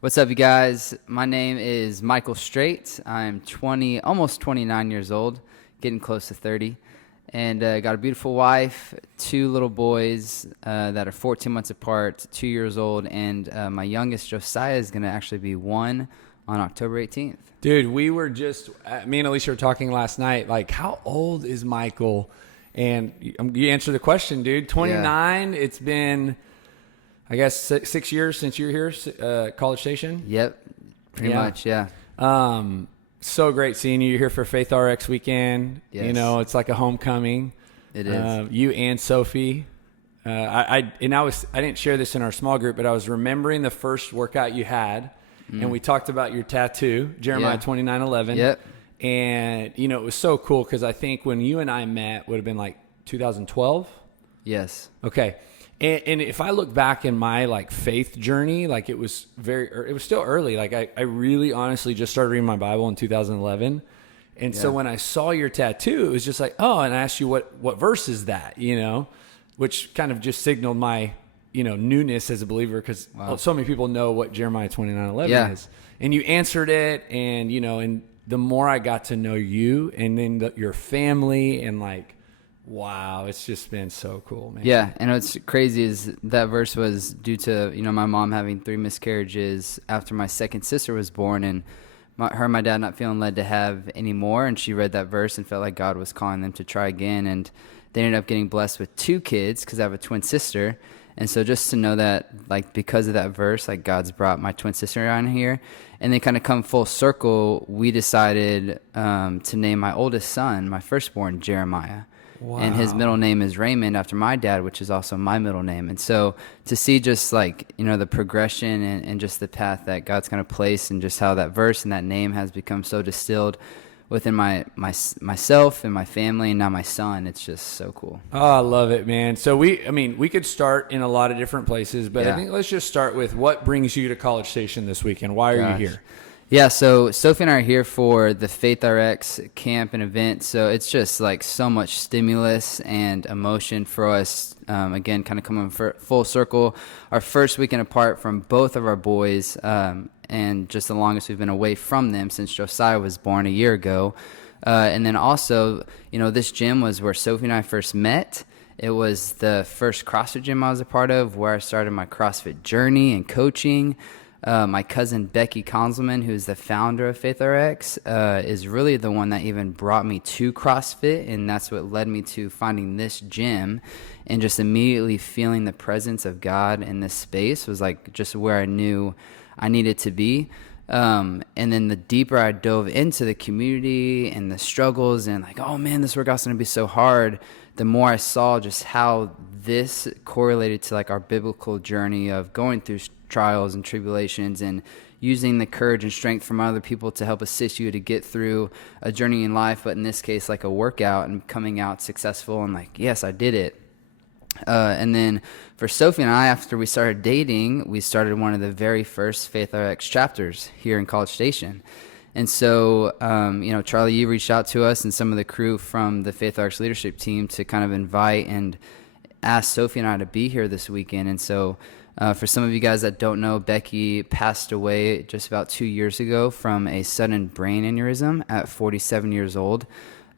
What's up, you guys? My name is Michael Streight. I'm 20, almost 29 years old, getting close to 30. And got a beautiful wife, two little boys that are 14 months apart, 2 years old. And my youngest, Josiah, is going to actually be 1 on October 18th. Dude, we were just, me and Alicia were talking last night, like, how old is Michael? And you answered the question, dude. 29, yeah. It's been, I guess, 6 years since you were here, College Station? Yep, pretty much, yeah. So great seeing you. You're here for Faith RX weekend. Yes. You know, it's like a homecoming. It is. You and Sophie. I didn't share this in our small group, but I was remembering the first workout you had, and we talked about your tattoo, Jeremiah 29:11. Yep. And, you know, it was so cool because I think when you and I met would have been like 2012. Yes. Okay. And if I look back in my like faith journey, like it was still early. Like I really honestly just started reading my Bible in 2011. And so when I saw your tattoo, it was just like, oh, and I asked you what verse is that, you know, which kind of just signaled my, you know, newness as a believer because so many people know what Jeremiah 29:11 is. And you answered it, and, you know, and the more I got to know you and then your family and like, wow, it's just been so cool, man. Yeah, and what's crazy is that verse was due to, you know, my mom having 3 miscarriages after my second sister was born, and her and my dad not feeling led to have any more, and she read that verse and felt like God was calling them to try again, and they ended up getting blessed with 2 kids because I have a twin sister. And so just to know that, like, because of that verse, like, God's brought my twin sister around here, and then kind of come full circle, we decided to name my oldest son, my firstborn, Jeremiah. Wow. And his middle name is Raymond after my dad, which is also my middle name. And so to see just like, you know, the progression and just the path that God's kind of placed and just how that verse and that name has become so distilled within myself and my family and now my son, it's just so cool. Oh, I love it, man. So we could start in a lot of different places, but I think let's just start with what brings you to College Station this weekend. Why are you here? Yeah, so Sophie and I are here for the Faith RX camp and event, so it's just like so much stimulus and emotion for us. Again, kind of coming full circle. Our first weekend apart from both of our boys, and just the longest we've been away from them since Josiah was born a year ago. And then also, you know, this gym was where Sophie and I first met. It was the first CrossFit gym I was a part of, where I started my CrossFit journey and coaching. My cousin Becky Conzelman, who's the founder of Faith RX, is really the one that even brought me to CrossFit, and that's what led me to finding this gym, and just immediately feeling the presence of God in this space was like just where I knew I needed to be. And then the deeper I dove into the community and the struggles and like, oh man, this workout's going to be so hard, the more I saw just how this correlated to like our biblical journey of going through trials and tribulations and using the courage and strength from other people to help assist you to get through a journey in life, but in this case like a workout, and coming out successful and like, yes, I did it. And then for Sophie and I, after we started dating, we started one of the very first Faith RX chapters here in College Station. And so, you know, Charlie, you reached out to us and some of the crew from the Faith RX leadership team to kind of invite and ask Sophie and I to be here this weekend. And so for some of you guys that don't know, Becky passed away just about 2 years ago from a sudden brain aneurysm at 47 years old,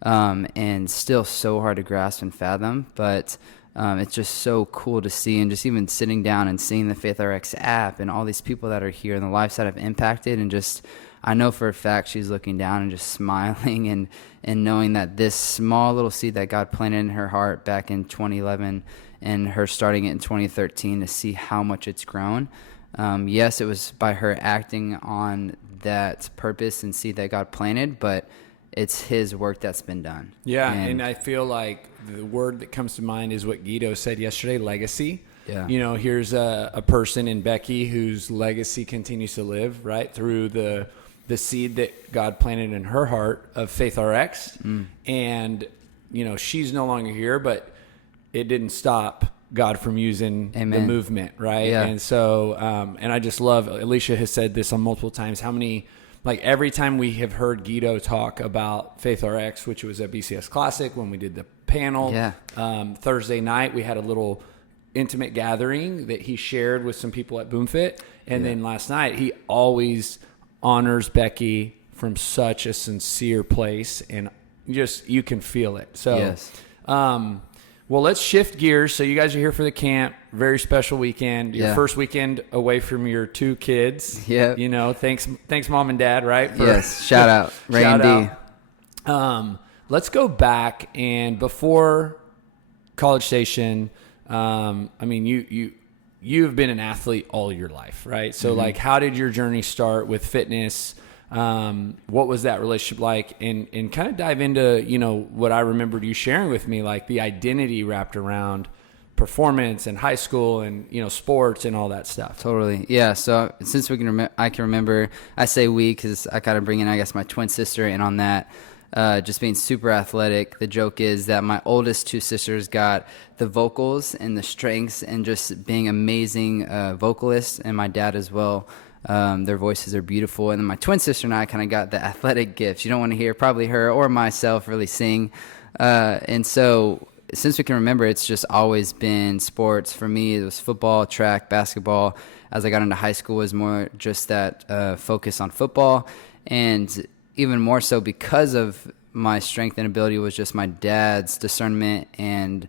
and still so hard to grasp and fathom. But it's just so cool to see, and just even sitting down and seeing the Faith RX app and all these people that are here and the lives that have impacted, and just I know for a fact she's looking down and just smiling and knowing that this small little seed that God planted in her heart back in 2011 and her starting it in 2013, to see how much it's grown. Yes, it was by her acting on that purpose and seed that God planted, but it's his work that's been done. Yeah, and I feel like the word that comes to mind is what Guido said yesterday, legacy. Yeah. You know, here's a person in Becky whose legacy continues to live, right, through the seed that God planted in her heart of Faith RX. And, you know, she's no longer here, but it didn't stop God from using the movement, right? Yeah. And so, and I just love, Alicia has said this on multiple times, how many, like every time we have heard Guido talk about Faith RX, which was at BCS Classic when we did the panel, Thursday night we had a little intimate gathering that he shared with some people at BoomFit. And then last night, he always honors Becky from such a sincere place, and just, you can feel it. So, well, let's shift gears. So you guys are here for the camp, very special weekend, your first weekend away from your 2 kids. Yeah. You know, thanks Mom and Dad, right? Shout out, Ray and D. Let's go back, and before College Station, I mean, you've been an athlete all your life, right? So like, how did your journey start with fitness? What was that relationship like? And kind of dive into, you know, what I remembered you sharing with me, like the identity wrapped around performance and high school and, you know, sports and all that stuff. Totally. Yeah. So since I can remember, I say we, cause I kind of bring in, I guess, my twin sister in on that. Just being super athletic. The joke is that my oldest 2 sisters got the vocals and the strengths and just being amazing vocalists, and my dad as well. Their voices are beautiful. And then my twin sister and I kind of got the athletic gifts. You don't want to hear probably her or myself really sing. And so since we can remember, it's just always been sports. For me, it was football, track, basketball. As I got into high school, it was more just that focus on football. And even more so because of my strength and ability was just my dad's discernment and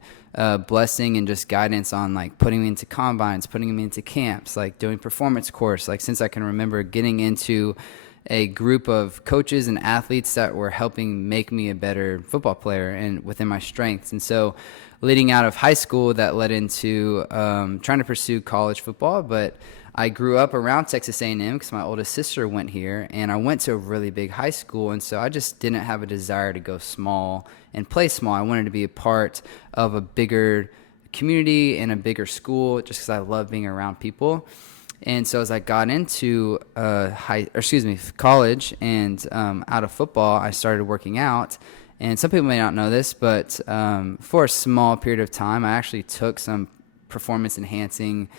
blessing and just guidance on like putting me into combines, putting me into camps, like doing performance course. Like since I can remember getting into a group of coaches and athletes that were helping make me a better football player and within my strengths. And so leading out of high school, that led into trying to pursue college football, but I grew up around Texas A&M because my oldest sister went here, and I went to a really big high school, and so I just didn't have a desire to go small and play small. I wanted to be a part of a bigger community and a bigger school just because I love being around people. And so as I got into college and out of football, I started working out. And some people may not know this, but for a small period of time, I actually took some performance-enhancing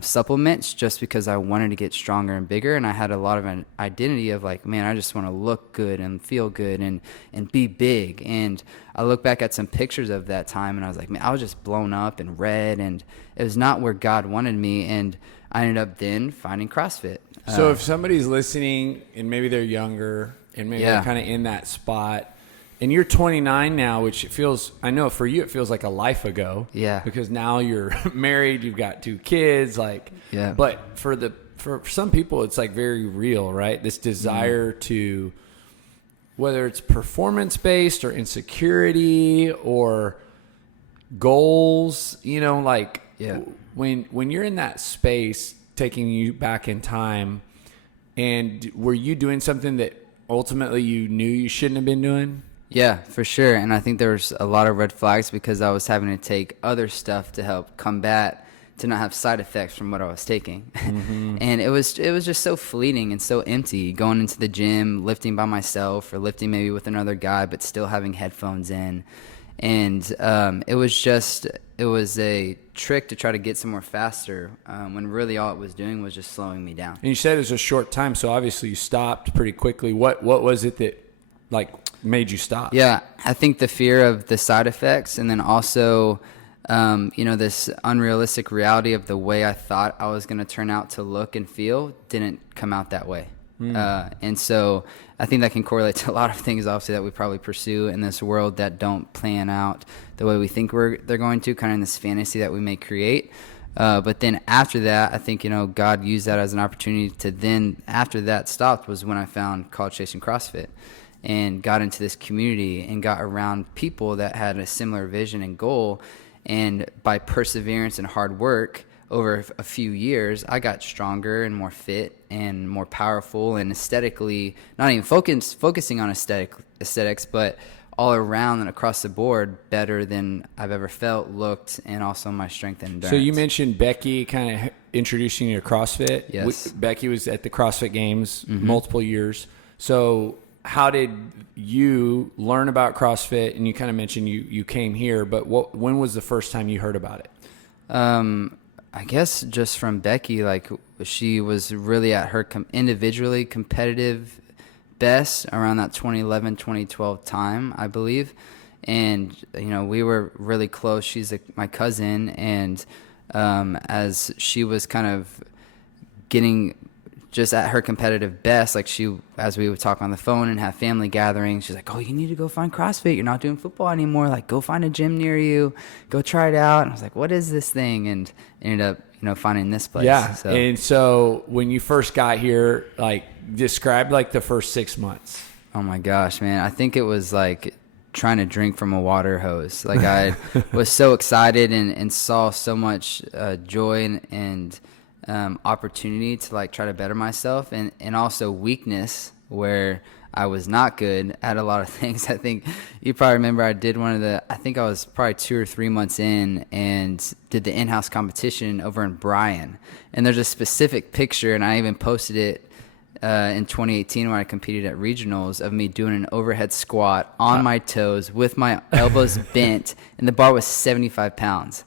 supplements just because I wanted to get stronger and bigger, and I had a lot of an identity of like, man, I just want to look good and feel good and be big. And I look back at some pictures of that time, and I was like, man, I was just blown up and red, and it was not where God wanted me. And I ended up then finding CrossFit. So if somebody's listening and maybe they're younger and maybe they're kind of in that spot, and you're 29 now, which feels, I know for you, it feels like a life ago. Yeah. Because now you're married, you've got 2 kids, like, but for some people, it's like very real, right? This desire to, whether it's performance-based or insecurity or goals, you know, like when you're in that space, taking you back in time, and were you doing something that ultimately you knew you shouldn't have been doing? Yeah, for sure. And I think there was a lot of red flags because I was having to take other stuff to help combat, to not have side effects from what I was taking. And it was just so fleeting and so empty, going into the gym, lifting by myself or lifting maybe with another guy, but still having headphones in. And it was a trick to try to get somewhere faster when really all it was doing was just slowing me down. And you said it was a short time, so obviously you stopped pretty quickly. What was it that like made you stop? Yeah, I think the fear of the side effects, and then also this unrealistic reality of the way I thought I was going to turn out to look and feel didn't come out that way. And so I think that can correlate to a lot of things, obviously, that we probably pursue in this world that don't plan out the way we think they're going to, kind of in this fantasy that we may create. But then after that, I think, God used that as an opportunity to then, after that stopped, was when I found College Station CrossFit and got into this community and got around people that had a similar vision and goal. And by perseverance and hard work over a few years, I got stronger and more fit and more powerful and aesthetically, not even focusing on aesthetics, but all around and across the board better than I've ever felt, looked, and also my strength and endurance. So you mentioned Becky kind of introducing you to CrossFit. Yes. Becky was at the CrossFit Games multiple years. So how did you learn about CrossFit? And you kind of mentioned you came here, but when was the first time you heard about it? I guess just from Becky, like she was really at her individually competitive best around that 2011, 2012 time, I believe. And, we were really close. She's my cousin. And as she was kind of getting just at her competitive best. Like as we would talk on the phone and have family gatherings, she's like, oh, you need to go find CrossFit. You're not doing football anymore. Like, go find a gym near you, go try it out. And I was like, what is this thing? And ended up, finding this place. Yeah. So. And so when you first got here, like, describe like the first 6 months. Oh my gosh, man. I think it was like trying to drink from a water hose. Like, I was so excited and saw so much joy and opportunity to like try to better myself, and also weakness where I was not good at a lot of things. I think you probably remember I did I think I was probably 2 or 3 months in and did the in-house competition over in Bryan. And there's a specific picture, and I even posted it in 2018 when I competed at regionals, of me doing an overhead squat on my toes with my elbows bent, and the bar was 75 pounds.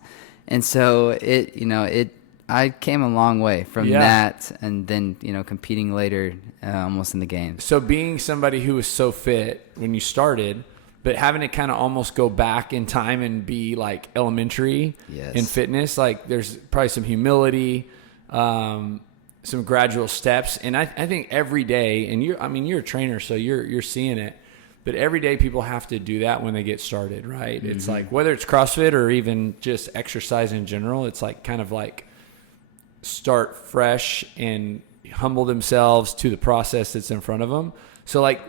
And so I came a long way from that, and then, competing later almost in the games. So being somebody who was so fit when you started, but having to kind of almost go back in time and be like elementary in fitness, like there's probably some humility, some gradual steps. And I think every day, and you're a trainer, so you're seeing it, but every day people have to do that when they get started, right? Mm-hmm. It's like, whether it's CrossFit or even just exercise in general, it's like kind of like start fresh and humble themselves to the process that's in front of them. So like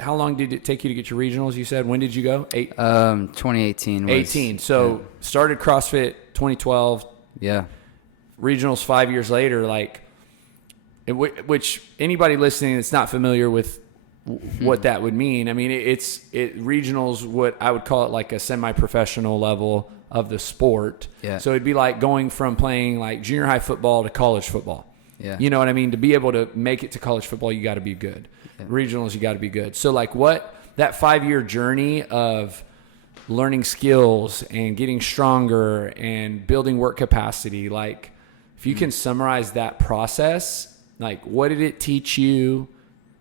how long did it take you to get your regionals? You said, when did you go? 2018. 18. So started CrossFit 2012. Yeah. Regionals 5 years later, like, which anybody listening that's not familiar with what that would mean. I mean, regionals, what I would call it like a semi-professional level of the sport. Yeah. So it'd be like going from playing like junior high football to college football. Yeah. You know what I mean? To be able to make it to college football, you got to be good. Yeah. Regionals, you got to be good. So like that 5-year journey of learning skills and getting stronger and building work capacity, like if you can summarize that process, like what did it teach you?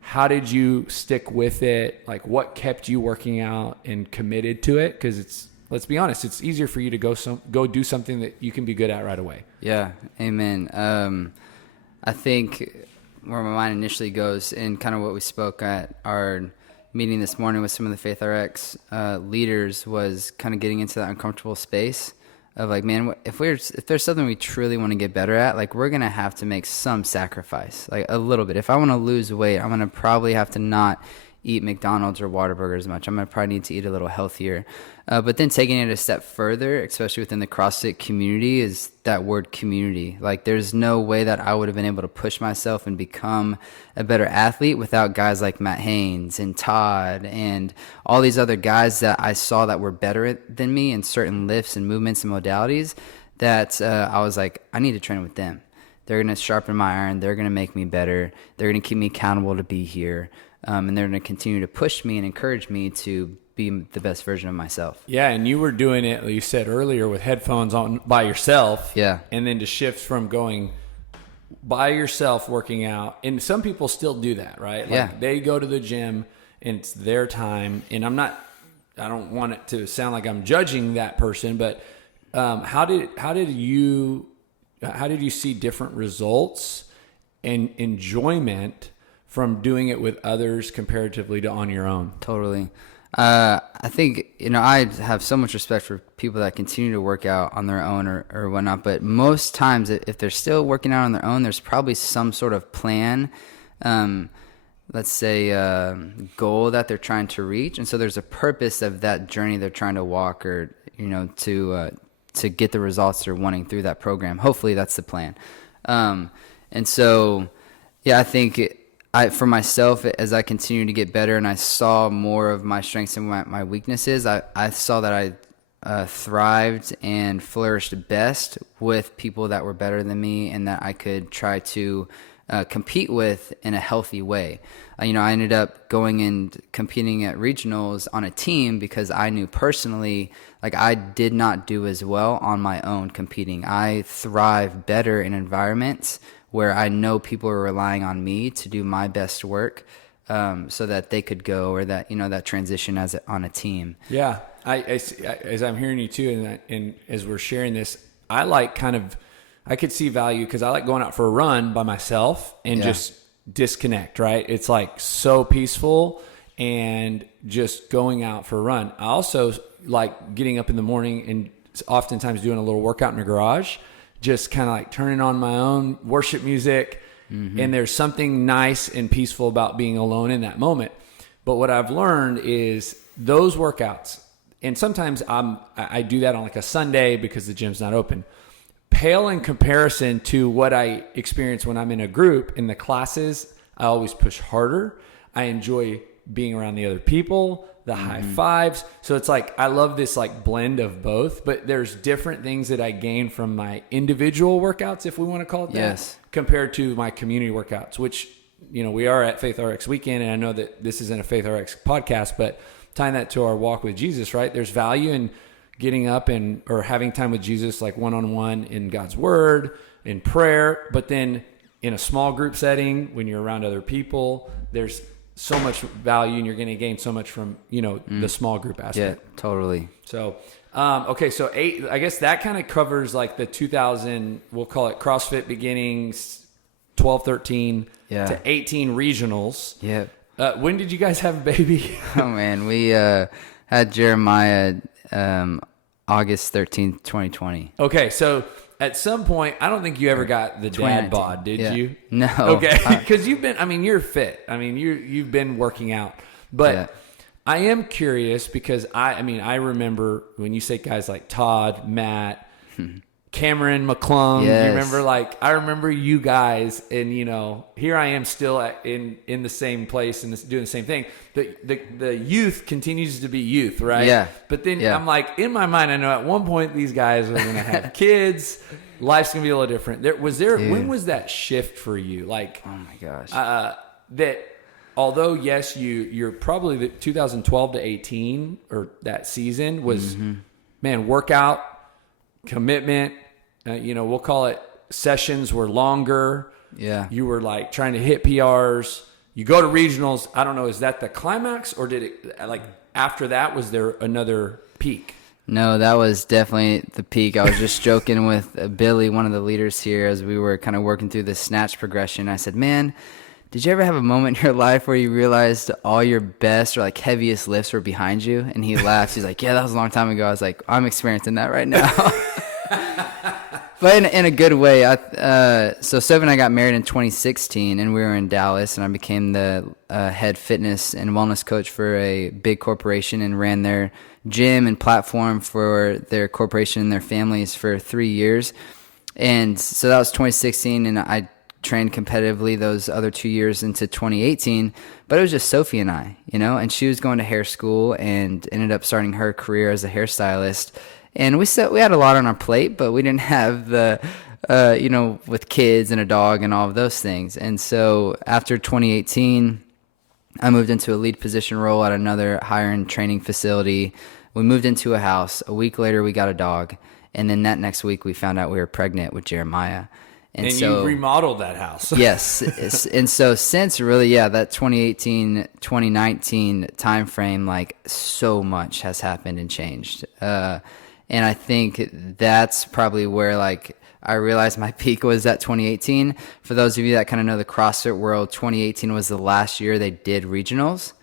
How did you stick with it? Like what kept you working out and committed to it? Because let's be honest, it's easier for you to go do something that you can be good at right away. Yeah, amen. I think where my mind initially goes, and kind of what we spoke at our meeting this morning with some of the Faith RX leaders, was kind of getting into that uncomfortable space of like, man, if there's something we truly want to get better at, like we're going to have to make some sacrifice, like a little bit. If I want to lose weight, I'm going to probably have to not eat McDonald's or Whataburger as much. I'm going to probably need to eat a little healthier. But then taking it a step further, especially within the CrossFit community, is that word community. Like there's no way that I would have been able to push myself and become a better athlete without guys like Matt Haynes and Todd and all these other guys that I saw that were better than me in certain lifts and movements and modalities, that I was like, I need to train with them. They're going to sharpen my iron. They're going to make me better. They're going to keep me accountable to be here. And they're going to continue to push me and encourage me to be the best version of myself. Yeah, and you were doing it, like you said earlier, with headphones on by yourself. Yeah. And then to shift from going by yourself working out. And some people still do that, right? Like they go to the gym and it's their time. And I don't want it to sound like I'm judging that person, but how did you see different results and enjoyment from doing it with others comparatively to on your own? Totally. I think, I have so much respect for people that continue to work out on their own or whatnot, but most times if they're still working out on their own, there's probably some sort of plan, let's say goal that they're trying to reach. And so there's a purpose of that journey they're trying to walk, or, to get the results they're wanting through that program. Hopefully that's the plan. And so, I think for myself, as I continue to get better and I saw more of my strengths and my weaknesses, I saw that I thrived and flourished best with people that were better than me and that I could try to compete with in a healthy way. I ended up going and competing at regionals on a team because I knew personally, like, I did not do as well on my own competing. I thrive better in environments where I know people are relying on me to do my best work, so that they could go, or that, that transition on a team. Yeah. As I'm hearing you too, and as we're sharing this, I like kind of I could see value because I like going out for a run by myself and just disconnect, right? It's like so peaceful and just going out for a run. I also like getting up in the morning and oftentimes doing a little workout in the garage, just kind of like turning on my own worship music. And there's something nice and peaceful about being alone in that moment. But what I've learned is those workouts, and sometimes I do that on like a Sunday because the gym's not open, pale in comparison to what I experience when I'm in a group. In the classes, I always push harder. I enjoy being around the other people, the high fives. So it's like, I love this like blend of both, but there's different things that I gain from my individual workouts, if we want to call it that, compared to my community workouts, which, you know, we are at Faith RX weekend. And I know that this isn't a Faith RX podcast, but tying that to our walk with Jesus, right? There's value in getting up or having time with Jesus, like one-on-one in God's word, in prayer, but then in a small group setting, when you're around other people, there's so much value and you're going to gain so much from, you know, the small group aspect. Yeah, totally. So, okay. So I guess that kind of covers like the 2000, we'll call it CrossFit beginnings, 12, 13 to 18 regionals. Yeah. When did you guys have a baby? Oh man, we had Jeremiah August 13th, 2020. Okay, so at some point, I don't think you ever got the dad bod, did you? No. Okay, because you're fit. I mean, you've been working out. But I am curious because I remember when you say guys like Todd, Matt, Cameron McClung, you remember, like, I remember you guys, and, you know, here I am still in the same place and doing the same thing. The youth continues to be youth, right? Yeah. But then I'm like, in my mind, I know at one point these guys are going to have kids. Life's going to be a little different. When was that shift for you? Like, oh my gosh. That although, yes, you're probably the 2012 to 18 or that season was, man, workout, commitment, you know, we'll call it sessions were longer. Yeah. You were like trying to hit PRs. You go to regionals. I don't know. Is that the climax, or did it, like, after that, was there another peak? No, that was definitely the peak. I was just joking with Billy, one of the leaders here, as we were kind of working through the snatch progression. I said, man, did you ever have a moment in your life where you realized all your best or like heaviest lifts were behind you? And he laughed. He's like, yeah, that was a long time ago. I was like, I'm experiencing that right now. But in a good way. So Sophie and I got married in 2016, and we were in Dallas, and I became the head fitness and wellness coach for a big corporation and ran their gym and platform for their corporation and their families for 3 years. And so that was 2016, and I trained competitively those other 2 years into 2018, but it was just Sophie and I, you know, and she was going to hair school and ended up starting her career as a hairstylist. And we had a lot on our plate, but we didn't have the, you know, with kids and a dog and all of those things. And so after 2018, I moved into a lead position role at another higher end training facility. We moved into a house. A week later, we got a dog. And then that next week, we found out we were pregnant with Jeremiah. And so, you remodeled that house. Yes. And so since really, that 2018, 2019 time frame, like, so much has happened and changed. And I think that's probably where, like, I realized my peak was at 2018. For those of you that kind of know the CrossFit world, 2018 was the last year they did regionals.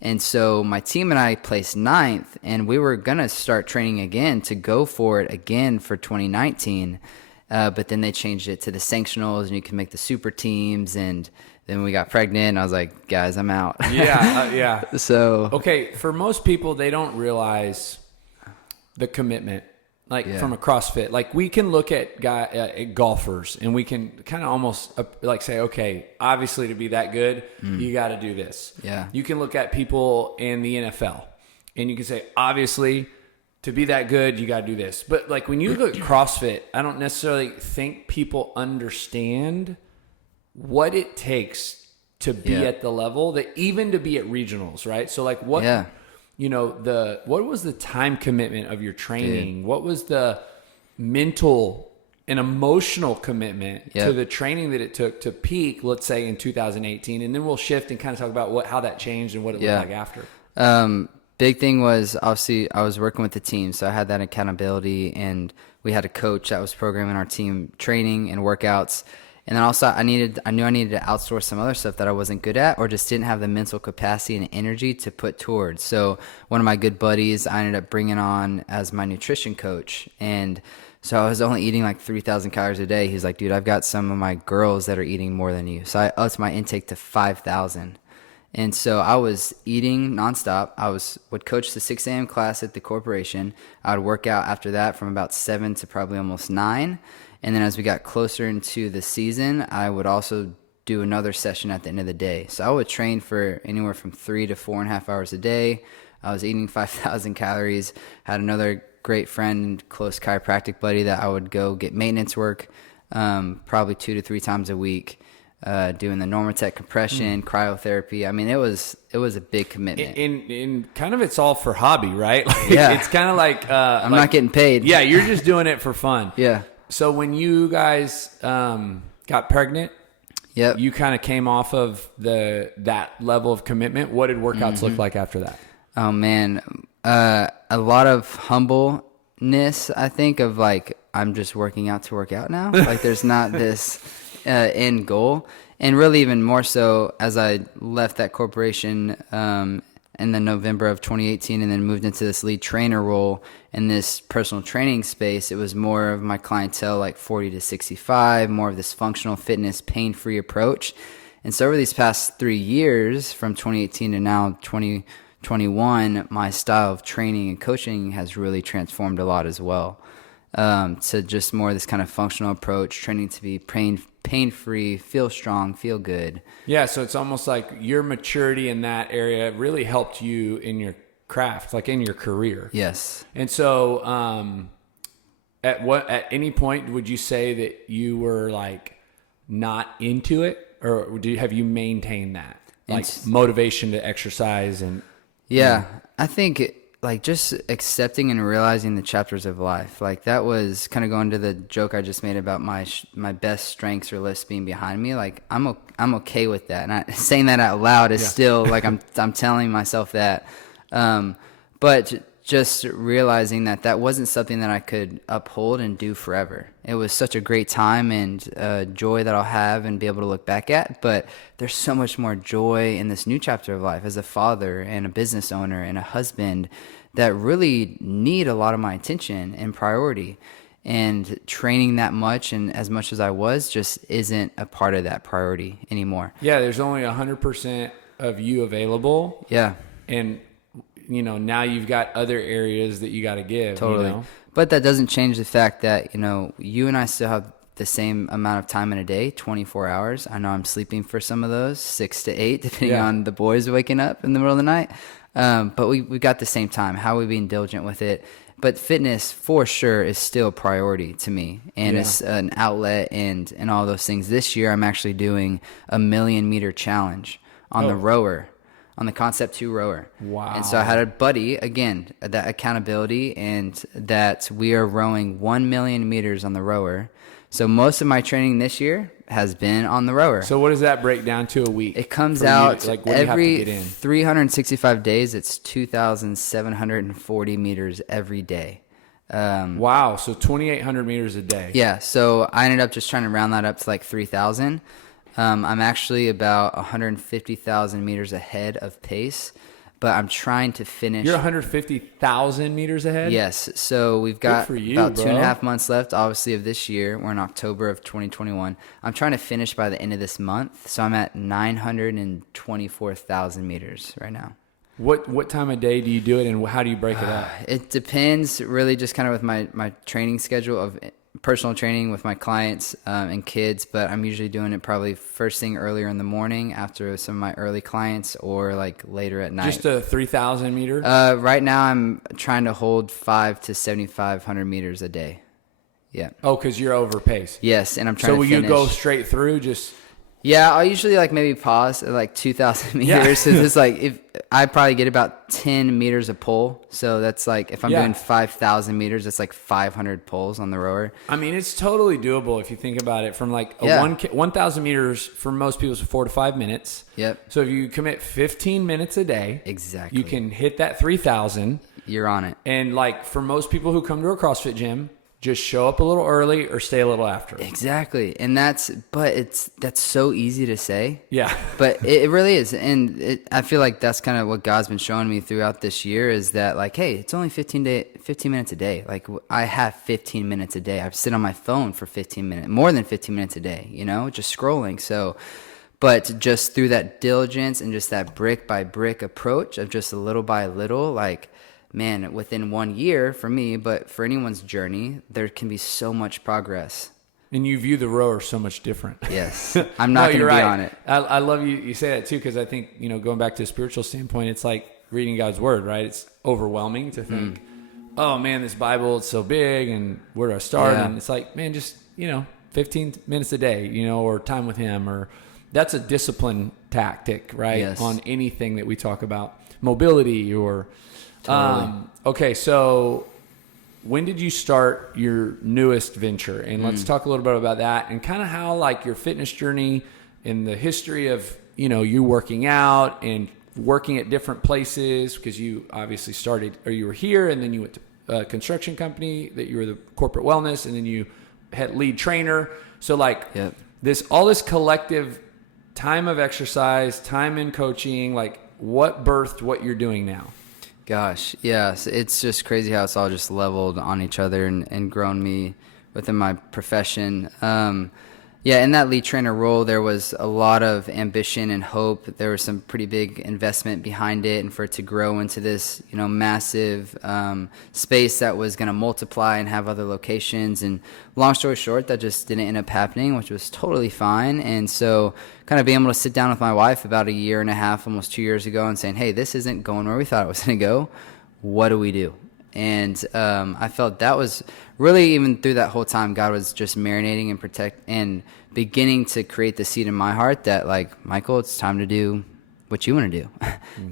And so my team and I placed 9th, and we were going to start training again to go for it again for 2019. But then they changed it to the sanctionals, and you can make the super teams. And then we got pregnant, and I was like, guys, I'm out. Yeah. So, okay, for most people, they don't realize the commitment, like, from a CrossFit. Like, we can look at golfers, and we can kind of almost like say, okay, obviously to be that good, you got to do this. Yeah. You can look at people in the NFL, and you can say, obviously, to be that good, you got to do this. But, like, when you look at CrossFit, I don't necessarily think people understand what it takes to be at the level that, even to be at regionals, right? So, like, what... Yeah. You know, what was the time commitment of your training? Dude. What was the mental and emotional commitment to the training that it took to peak, let's say, in 2018? And then we'll shift and kind of talk about how that changed and what it looked like after. Big thing was, obviously, I was working with the team, so I had that accountability. And we had a coach that was programming our team training and workouts. And then also I knew I needed to outsource some other stuff that I wasn't good at or just didn't have the mental capacity and energy to put towards. So one of my good buddies, I ended up bringing on as my nutrition coach. And so I was only eating like 3,000 calories a day. He's like, dude, I've got some of my girls that are eating more than you. So I upped my intake to 5,000. And so I was eating nonstop. Would coach the 6 a.m. class at the corporation. I would work out after that from about 7 to probably almost 9. And then as we got closer into the season, I would also do another session at the end of the day. So I would train for anywhere from 3 to 4.5 hours a day. I was eating 5,000 calories. Had another great friend, close chiropractic buddy that I would go get maintenance work probably 2 to 3 times a week, doing the Normatec compression, cryotherapy. I mean, it was a big commitment. In kind of it's all for hobby, right? Like, yeah. It's kind of like I'm not getting paid. Yeah, you're just doing it for fun. Yeah. So when you guys got pregnant, yep, you kind of came off of that level of commitment. What did workouts look like after that? Oh man, a lot of humbleness. I think of like I'm just working out to work out now. Like there's not this end goal, and really even more so as I left that corporation in the November of 2018, and then moved into this lead trainer role in this personal training space. It was more of my clientele, like 40 to 65, more of this functional fitness, pain-free approach. And so over these past 3 years, from 2018 to now 2021, my style of training and coaching has really transformed a lot as well. To just more of this kind of functional approach, training to be pain-free, feel strong, feel good. Yeah, so it's almost like your maturity in that area really helped you in your craft, like in your career. Yes. And so at any point would you say that you were like not into it, or have you maintained that like motivation to exercise? And yeah, I think like just accepting and realizing the chapters of life, like that was kind of going to the joke I just made about my best strengths or list being behind me. Like I'm okay with that, and saying that out loud is still like I'm telling myself that. But just realizing that wasn't something that I could uphold and do forever. It was such a great time and joy that I'll have and be able to look back at. But there's so much more joy in this new chapter of life as a father and a business owner and a husband that really need a lot of my attention and priority. And training that much and as much as I was just isn't a part of that priority anymore. Yeah, there's only 100% of you available. Yeah. And now you've got other areas that you got to give. Totally. But that doesn't change the fact that, you and I still have the same amount of time in a day, 24 hours. I know I'm sleeping for some of those, 6 to 8, depending on the boys waking up in the middle of the night. But we've got the same time. How are we being diligent with it? But fitness, for sure, is still a priority to me. And it's an outlet and all those things. This year, I'm actually doing a 1,000,000-meter challenge on the rower. On the Concept 2 rower. Wow. And so I had a buddy, again, that accountability, and that we are rowing 1,000,000 meters on the rower. So most of my training this year has been on the rower. So what does that break down to a week? It comes out what every do you have to get in? 365 days. It's 2,740 meters every day. Wow. So 2,800 meters a day. Yeah. So I ended up just trying to round that up to like 3,000. I'm actually about 150,000 meters ahead of pace, but I'm trying to finish. You're 150,000 meters ahead? Yes. So we've got about 2.5 months left, obviously, of this year. We're in October of 2021. I'm trying to finish by the end of this month. So I'm at 924,000 meters right now. What time of day do you do it, and how do you break it up? It depends really just kind of with my training schedule of personal training with my clients and kids, but I'm usually doing it probably first thing earlier in the morning after some of my early clients, or like later at night. Just a 3,000 meter? Right now I'm trying to hold 5 to 7,500 meters a day. Yeah. Oh, because you're over pace. Yes, and I'm trying to finish. So will you go straight through just... Yeah, I'll usually like maybe pause at like 2,000 meters. Yeah. So it's like if I probably get about 10 meters a pull. So that's like if I'm doing 5,000 meters, it's like 500 pulls on the rower. I mean, it's totally doable if you think about it. From like 1,000 meters for most people is 4 to 5 minutes. Yep. So if you commit 15 minutes a day, exactly, you can hit that 3,000. You're on it. And like for most people who come to a CrossFit gym, just show up a little early or stay a little after. Exactly. And that's so easy to say. Yeah. But it really is. And I feel like that's kind of what God's been showing me throughout this year is that like, hey, it's only 15 minutes a day. Like I have 15 minutes a day. I sit on my phone for 15 minutes, more than 15 minutes a day, just scrolling. So, but just through that diligence and just that brick by brick approach of just a little by little, like, man, within 1 year for me, but for anyone's journey, there can be so much progress. And you view the rower so much different. Yes. I'm not going to be on it. I love you say that too, because I think, going back to a spiritual standpoint, it's like reading God's word, right? It's overwhelming to think, oh man, this Bible is so big and where do I start? Yeah. And it's like, man, just, 15 minutes a day, or time with him, or that's a discipline tactic, right? Yes. On anything that we talk about, mobility or... Totally. Okay, so when did you start your newest venture? And let's talk a little bit about that and kind of how like your fitness journey and the history of, you working out and working at different places, because you obviously started, or you were here and then you went to a construction company that you were the corporate wellness, and then you had lead trainer. So like all this collective time of exercise, time in coaching, like what birthed what you're doing now? Gosh, yes. It's just crazy how it's all just leveled on each other and grown me within my profession. In that lead trainer role, there was a lot of ambition and hope. There was some pretty big investment behind it, and for it to grow into this, massive space that was going to multiply and have other locations. And long story short, that just didn't end up happening, which was totally fine. And so kind of being able to sit down with my wife about 1.5 years, almost 2 years ago, and saying, hey, this isn't going where we thought it was going to go. What do we do? And I felt that was really, even through that whole time, God was just marinating and beginning to create the seed in my heart that, like, Michael, it's time to do what you want to do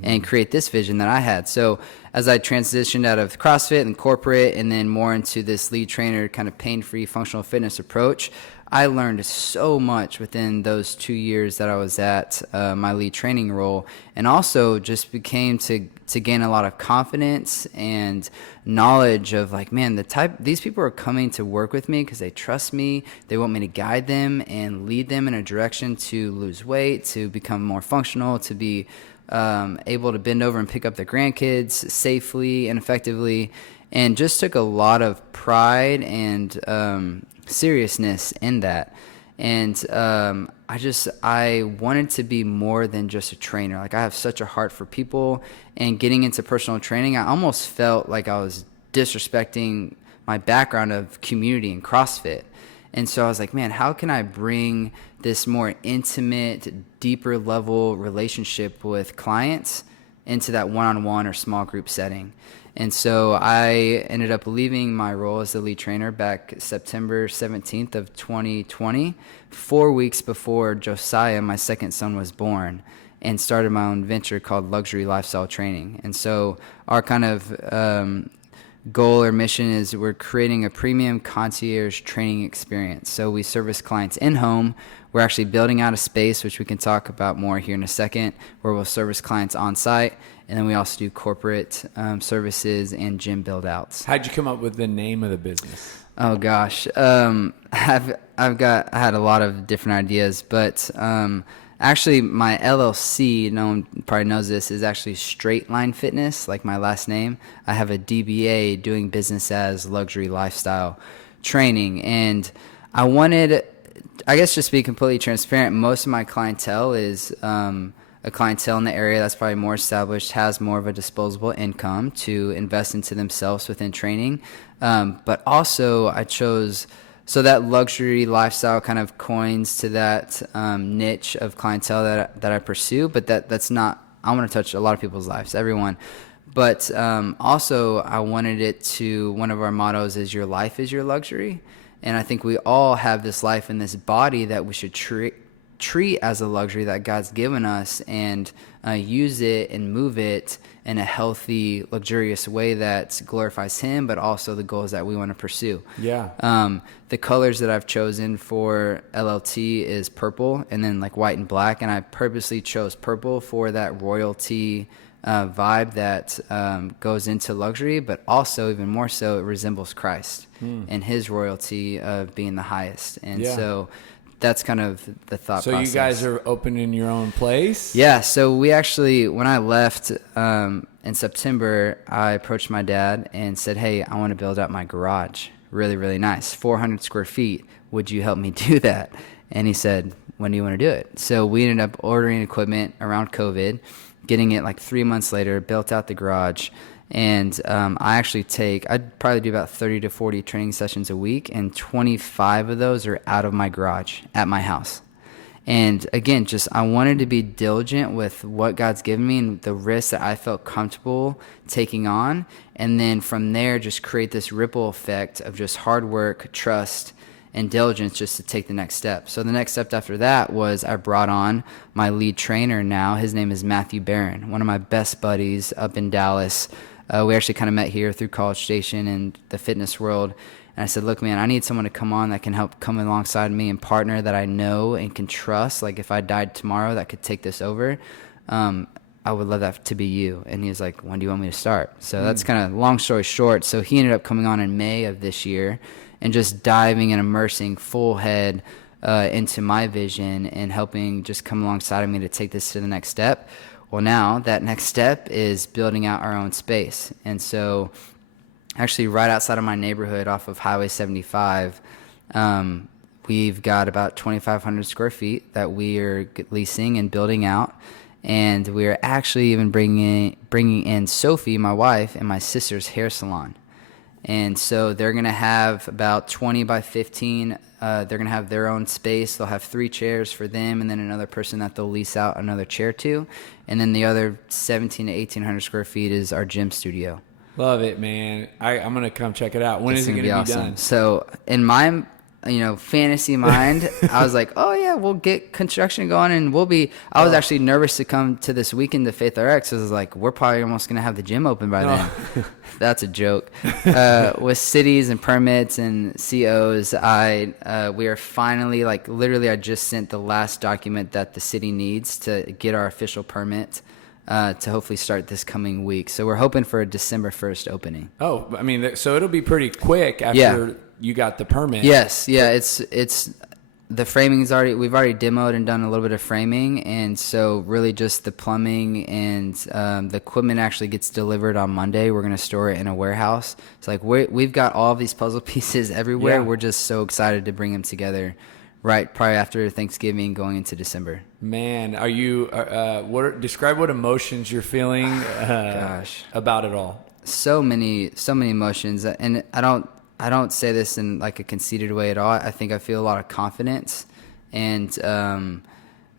and create this vision that I had. So as I transitioned out of CrossFit and corporate and then more into this lead trainer kind of pain-free functional fitness approach, I learned so much within those 2 years that I was at my lead training role, and also just became to gain a lot of confidence and knowledge of like, man, these people are coming to work with me because they trust me. They want me to guide them and lead them in a direction to lose weight, to become more functional, to be able to bend over and pick up their grandkids safely and effectively, and just took a lot of pride and seriousness in that. And I wanted to be more than just a trainer. Like, I have such a heart for people, and getting into personal training, I almost felt like I was disrespecting my background of community and CrossFit. And so I was like, man, how can I bring this more intimate, deeper level relationship with clients into that one-on-one or small group setting? And so I ended up leaving my role as the lead trainer back September 17th of 2020, 4 weeks before Josiah, my second son, was born, and started my own venture called Luxury Lifestyle Training. And so our kind of goal or mission is we're creating a premium concierge training experience. So we service clients in-home. We're actually building out a space, which we can talk about more here in a second, where we'll service clients on-site. And then we also do corporate services and gym build-outs. How'd you come up with the name of the business? Oh gosh, I had a lot of different ideas, but actually my LLC, no one probably knows this, is actually Straight Line Fitness, like my last name. I have a DBA doing business as Luxury Lifestyle Training, and I wanted, I guess, just to be completely transparent, most of my clientele is a clientele in the area that's probably more established, has more of a disposable income to invest into themselves within training. But also I chose, so that luxury lifestyle kind of coins to that niche of clientele that I pursue, but that's not, I want to touch a lot of people's lives, everyone. But also I wanted it to, one of our mottos is your life is your luxury. And I think we all have this life in this body that we should treat as a luxury that God's given us, and use it and move it in a healthy, luxurious way that glorifies Him, but also the goals that we want to pursue. Yeah. The colors that I've chosen for LLT is purple and then like white and black, and I purposely chose purple for that royalty vibe that goes into luxury, but also even more so, it resembles Christ and his royalty of being the highest. And so that's kind of the thought process. So you guys are opening your own place? Yeah. So we actually, when I left in September, I approached my dad and said, hey, I want to build out my garage. Really, really nice. 400 square feet. Would you help me do that? And he said, when do you want to do it? So we ended up ordering equipment around COVID, getting it like 3 months later, built out the garage. And I'd probably do about 30 to 40 training sessions a week, and 25 of those are out of my garage at my house. And again, I wanted to be diligent with what God's given me and the risks that I felt comfortable taking on. And then from there, just create this ripple effect of just hard work, trust, and diligence just to take the next step. So the next step after that was I brought on my lead trainer now. His name is Matthew Barron, one of my best buddies up in Dallas. We actually kind of met here through College Station and the fitness world. And I said, look, man, I need someone to come on that can help come alongside me and partner that I know and can trust. Like if I died tomorrow that could take this over, I would love that to be you. And he was like, when do you want me to start? So that's kind of long story short. So he ended up coming on in May of this year and just diving and immersing full head into my vision and helping just come alongside of me to take this to the next step. Well, now that next step is building out our own space. And so actually right outside of my neighborhood off of Highway 75, we've got about 2,500 square feet that we are leasing and building out. And we're actually even bringing in Sophie, my wife, and my sister's hair salon. And so they're going to have about 20 by 15. They're going to have their own space. They'll have 3 chairs for them and then another person that they'll lease out another chair to. And then the other 1,700 to 1,800 square feet is our gym studio. Love it, man. I'm going to come check it out. When is it going to be awesome. Done? So in my fantasy mind, I was like, oh yeah, we'll get construction going and I was actually nervous to come to this weekend to Faith RX. I was like, we're probably almost going to have the gym open by then. That's a joke. With cities and permits and COs, we are finally, literally I just sent the last document that the city needs to get our official permit to hopefully start this coming week. So we're hoping for a December 1st opening. Oh, I mean, so it'll be pretty quick after you got the permit. Yes. Yeah. It's the framing's we've already demoed and done a little bit of framing. And so really just the plumbing and the equipment actually gets delivered on Monday. We're going to store it in a warehouse. It's like we've got all of these puzzle pieces everywhere. Yeah. We're just so excited to bring them together right probably after Thanksgiving going into December. Man, are you describe what emotions you're feeling about it all? So many emotions, and I don't say this in like a conceited way at all. I think I feel a lot of confidence and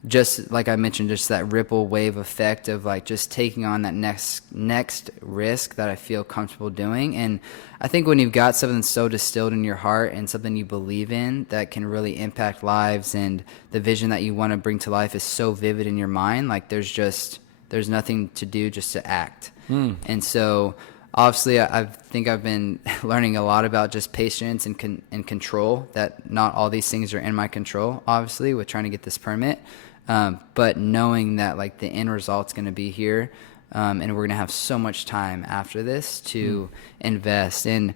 just like I mentioned, just that ripple wave effect of like just taking on that next risk that I feel comfortable doing. And I think when you've got something so distilled in your heart and something you believe in that can really impact lives, and the vision that you want to bring to life is so vivid in your mind, like there's nothing to do, just to act. And so obviously, I think I've been learning a lot about just patience and control, that not all these things are in my control, obviously, with trying to get this permit. But knowing that like the end result's going to be here, and we're going to have so much time after this to invest. And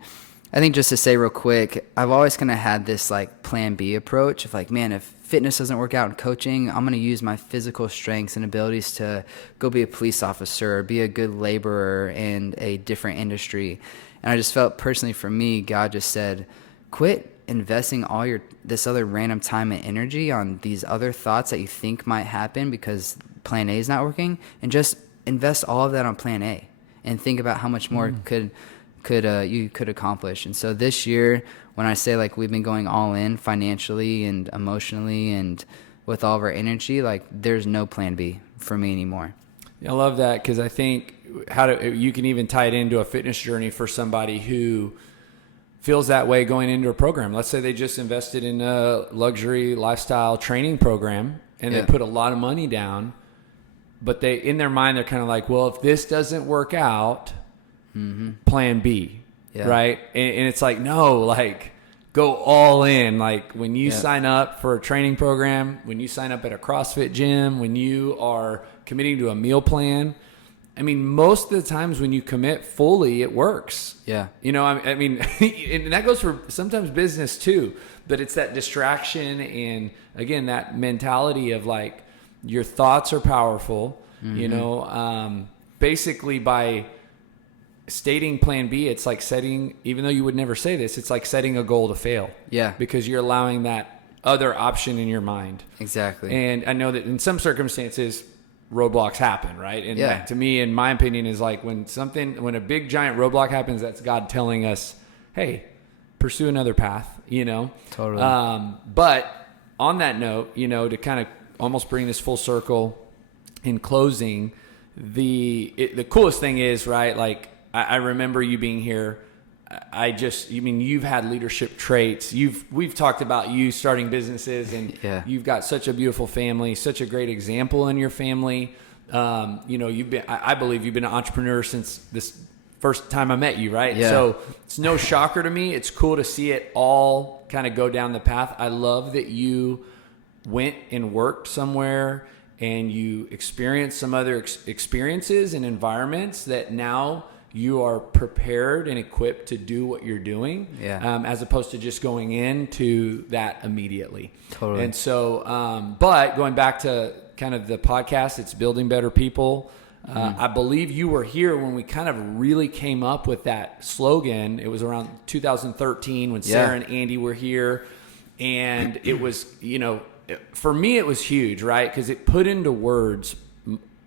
I think just to say real quick, I've always kind of had this like plan B approach of like, man, if fitness doesn't work out in coaching, I'm going to use my physical strengths and abilities to go be a police officer, be a good laborer in a different industry. And I just felt personally for me, God just said, quit investing all this other random time and energy on these other thoughts that you think might happen because plan A is not working, and just invest all of that on plan A and think about how much more you could accomplish. And so this year, when I say like we've been going all in financially and emotionally and with all of our energy, like there's no plan B for me anymore. I love that, because I think you can even tie it into a fitness journey for somebody who feels that way going into a program. Let's say they just invested in a luxury lifestyle training program and they put a lot of money down, but in their mind, they're kind of like, well, if this doesn't work out, plan B, right? And it's like, no, like go all in. Like when you sign up for a training program, when you sign up at a CrossFit gym, when you are committing to a meal plan, I mean, most of the times when you commit fully, it works. Yeah. You know, I mean, and that goes for sometimes business too, but it's that distraction and, again, that mentality of like your thoughts are powerful, you know, basically by stating plan B, it's like setting, even though you would never say this, it's like setting a goal to fail. Yeah. Because you're allowing that other option in your mind. Exactly. And I know that in some circumstances, roadblocks happen, right? And that, to me, in my opinion, is like when a big giant roadblock happens, that's God telling us, hey, pursue another path, you know? Totally. But on that note, you know, to kind of almost bring this full circle in closing, the coolest thing is, right, like I remember you being here. You've had leadership traits. We've talked about you starting businesses, and you've got such a beautiful family, such a great example in your family. You know, I believe you've been an entrepreneur since this first time I met you, right? Yeah. So it's no shocker to me. It's cool to see it all kind of go down the path. I love that you went and worked somewhere and you experienced some other experiences and environments that now you are prepared and equipped to do what you're doing, as opposed to just going into that immediately. Totally. And so, but going back to kind of the podcast, it's Building Better People. I believe you were here when we kind of really came up with that slogan. It was around 2013 when Sarah and Andy were here. And it was, you know, for me, it was huge, right? Because it put into words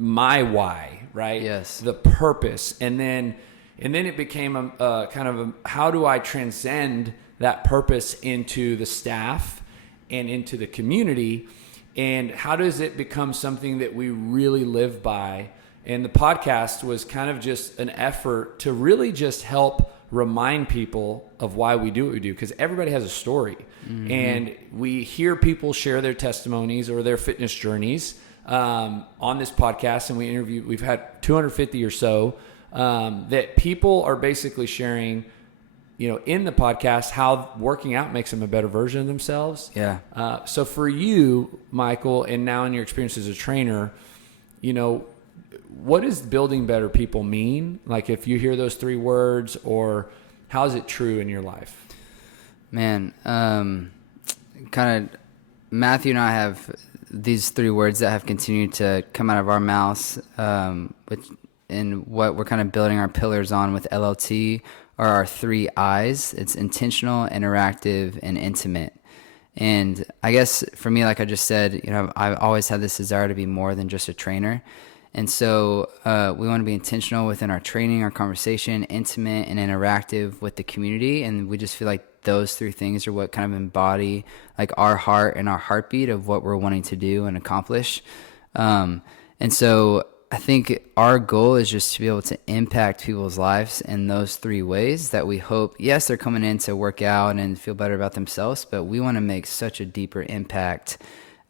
my why, right? Yes. The purpose. And then it became a kind of how do I transcend that purpose into the staff and into the community? And how does it become something that we really live by? And the podcast was kind of just an effort to really just help remind people of why we do what we do, because everybody has a story. And we hear people share their testimonies or their fitness journeys on this podcast, and we've had 250 or so that people are basically sharing, you know, in the podcast how working out makes them a better version of themselves. So for you, Michael, and now in your experience as a trainer, you know, what does building better people mean? Like if you hear those three words, or how is it true in your life? Man, kind of Matthew and I have these three words that have continued to come out of our mouths, and what we're kind of building our pillars on with LLT are our three I's. It's intentional, interactive, and intimate. And I guess for me, like I just said, you know, I've always had this desire to be more than just a trainer. And so we want to be intentional within our training, our conversation, intimate and interactive with the community. And we just feel like those three things are what kind of embody like our heart and our heartbeat of what we're wanting to do and accomplish. And so I think our goal is just to be able to impact people's lives in those three ways that we hope, yes, they're coming in to work out and feel better about themselves, but we want to make such a deeper impact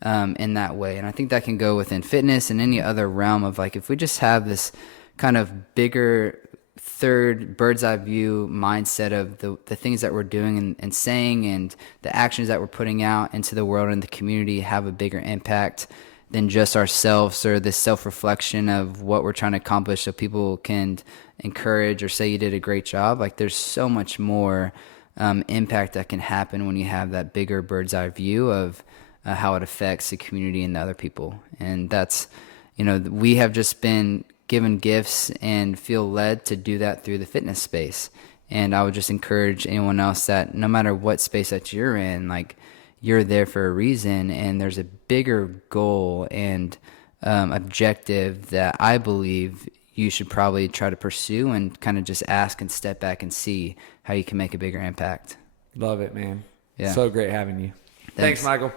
in that way. And I think that can go within fitness and any other realm of like, if we just have this kind of bigger third bird's eye view mindset of the things that we're doing and saying and the actions that we're putting out into the world and the community have a bigger impact than just ourselves or this self-reflection of what we're trying to accomplish so people can encourage or say you did a great job. Like there's so much more impact that can happen when you have that bigger bird's eye view of how it affects the community and the other people. And that's, you know, we have just been given gifts and feel led to do that through the fitness space. And I would just encourage anyone else that no matter what space that you're in, like you're there for a reason, and there's a bigger goal and objective that I believe you should probably try to pursue and kind of just ask and step back and see how you can make a bigger impact. Love it, man. Yeah. So great having you. Thanks, Michael.